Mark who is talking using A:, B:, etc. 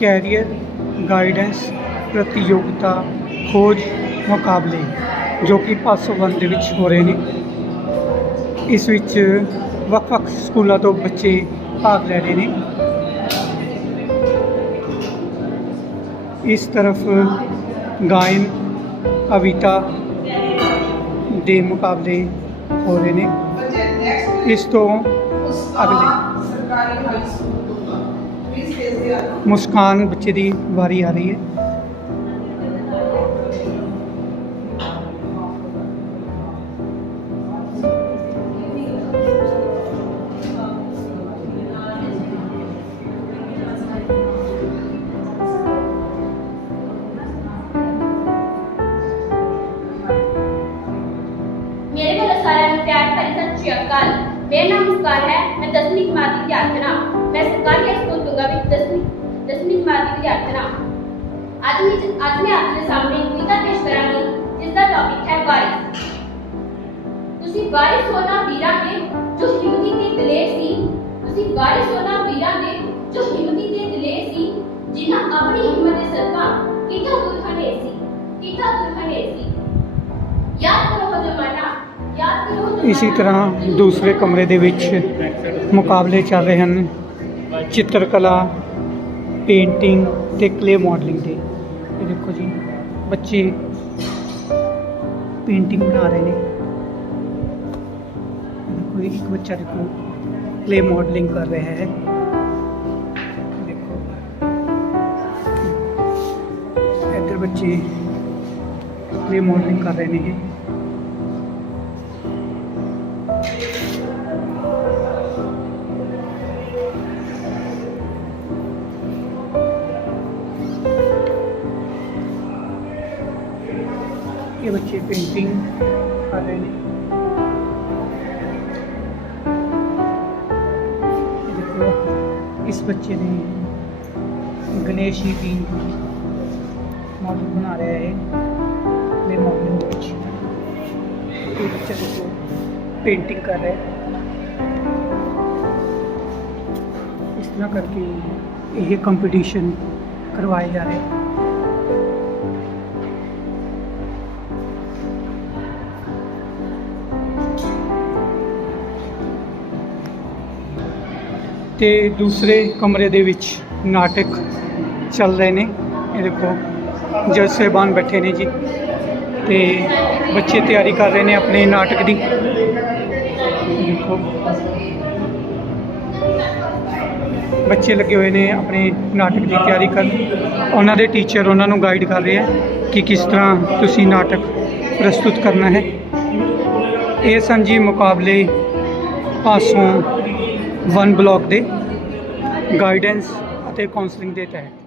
A: Career guidance ਪ੍ਰਤੀਯੋਗਤਾ, ਖੋਜ ਮੁਕਾਬਲੇ ਜੋ ਕਿ ਪਾਸੋ ਵਨ ਦੇ ਵਿੱਚ ਹੋ ਰਹੇ ਨੇ। ਇਸ ਵਿੱਚ ਵੱਖ-ਵੱਖ ਸਕੂਲਾਂ ਤੋਂ ਬੱਚੇ ਭਾਗ ਲੈ ਰਹੇ ਨੇ। ਇਸ ਤਰਫ ਗਾਇਨ, ਕਵਿਤਾ ਦੇ ਮੁਕਾਬਲੇ ਹੋ ਰਹੇ ਨੇ। ਇਸ ਤੋਂ ਅਗਲੇ
B: ਸਰਕਾਰੀ ਹਾਈ ਸਕੂਲ ਤੋਂ ਪਲੀਜ਼ ਫੇਸ ਦੇ ਆ
A: ਮੁਸਕਾਨ ਬੱਚੇ ਦੀ ਵਾਰੀ ਆ ਰਹੀ ਹੈ
C: ਮੇਰੇ ਵੱਲੋਂ ਸਾਰਿਆਂ ਨੂੰ ਪਿਆਰ ਭਰੀ ਸਤਿ ਸ਼੍ਰੀ ਅਕਾਲ ਮੇਰਾ ਨਾਮ ਮੁਸਕਾਨ ਹੈ ਮੈਂ 10ਵੀਂ ਜਮਾਤ ਦੀ ਵਿਦਿਆਰਥਣ ਹਾਂ ਮੈਂ ਸਰਕਾਰੀ ਹਾਈ ਸਕੂਲ ਤੁੰਗਾ ਵਿੱਚ 10ਵੀਂ 10ਵੀਂ ਜਮਾਤ ਦੀ ਵਿਦਿਆਰਥਣ ਹਾਂ ਅੱਜ ਮੈਂ ਅੱਜ ਮੈਂ ਆਪ ਦੇ ਸਾਹਮਣੇ ਇੱਕ ਕਵਿਤਾ ਪੇਸ਼ ਕਰਾਂਗੀ ਜਿਸ ਦਾ ਟੌਪਿਕ ਹੈ ਵਾਰਿਸ ਤੁਸੀਂ ਵਾਰਿਸ ਹੋਣਾ ਵੀਰਾਂ ਦੇ ਜੋ ਹਿੰਮਤੀ ਤੇ ਦਲੇਰ ਸੀ ਤੁਸੀਂ ਵਾਰਿਸ ਹੋਣਾ ਵੀਰਾਂ ਦੇ ਜੋ
A: ਇਸੇ ਤਰ੍ਹਾਂ ਦੂਸਰੇ ਕਮਰੇ ਦੇ ਵਿੱਚ ਮੁਕਾਬਲੇ ਚੱਲ ਰਹੇ ਹਨ। ਚਿੱਤਰਕਲਾ, ਪੇਂਟਿੰਗ ਤੇ ਕਲੇ ਮਾਡਲਿੰਗ ਦੇ। ਇਹ ਦੇਖੋ ਜੀ, ਬੱਚੇ ਪੇਂਟਿੰਗ ਬਣਾ ਰਹੇ ਨੇ। ਇਹ ਇੱਕ ਬੱਚਾ ਦੇਖੋ ਕਲੇ ਮਾਡਲਿੰਗ ਕਰ ਰਿਹਾ ਹੈ। ਦੇਖੋ। ਇੱਧਰ ਬੱਚੇ ਕਲੇ ਮਾਡਲਿੰਗ ਕਰ ਰਹੇ ਨੇ। ये बच्चे पेंटिंग कर रहे हैं ये देखो इस बच्चे ने गणेश जी की मॉडल बना रहा है प्ले मॉडलिंग कुछ ये बच्चा देखो पेंटिंग कर रहा है इस तरह करके ये कंपटीशन करवाए जा रहे हैं ਤੇ ਦੂਸਰੇ ਕਮਰੇ ਦੇ ਵਿੱਚ ਨਾਟਕ ਚੱਲ ਰਹੇ ਨੇ ਇਹ ਦੇਖੋ ਜੱਜ ਸਾਹਿਬਾਨ ਬੈਠੇ ਨੇ ਜੀ ਤੇ ਬੱਚੇ ਤਿਆਰੀ ਕਰ ਰਹੇ ਨੇ ਆਪਣੇ ਨਾਟਕ ਦੀ ਦੇਖੋ ਬੱਚੇ ਲੱਗੇ ਹੋਏ ਨੇ ਆਪਣੇ ਨਾਟਕ ਦੀ ਤਿਆਰੀ ਕਰਨ। ਉਹਨਾਂ ਦੇ ਟੀਚਰ ਉਹਨਾਂ ਨੂੰ ਗਾਈਡ ਕਰ ਰਹੇ ਆ ਕਿ ਕਿਸ ਤਰ੍ਹਾਂ ਤੁਸੀਂ ਨਾਟਕ ਪ੍ਰਸਤੁਤ ਕਰਨਾ ਹੈ। ਇਹ ਸਨ ਜੀ ਮੁਕਾਬਲੇ ਪਾਸੋਂ ਵਨ ਬਲਾਕ ਦੇ ਗਾਈਡੈਂਸ ਅਤੇ ਕਾਉਂਸਲਿੰਗ ਦੇ ਤਹਿਤ।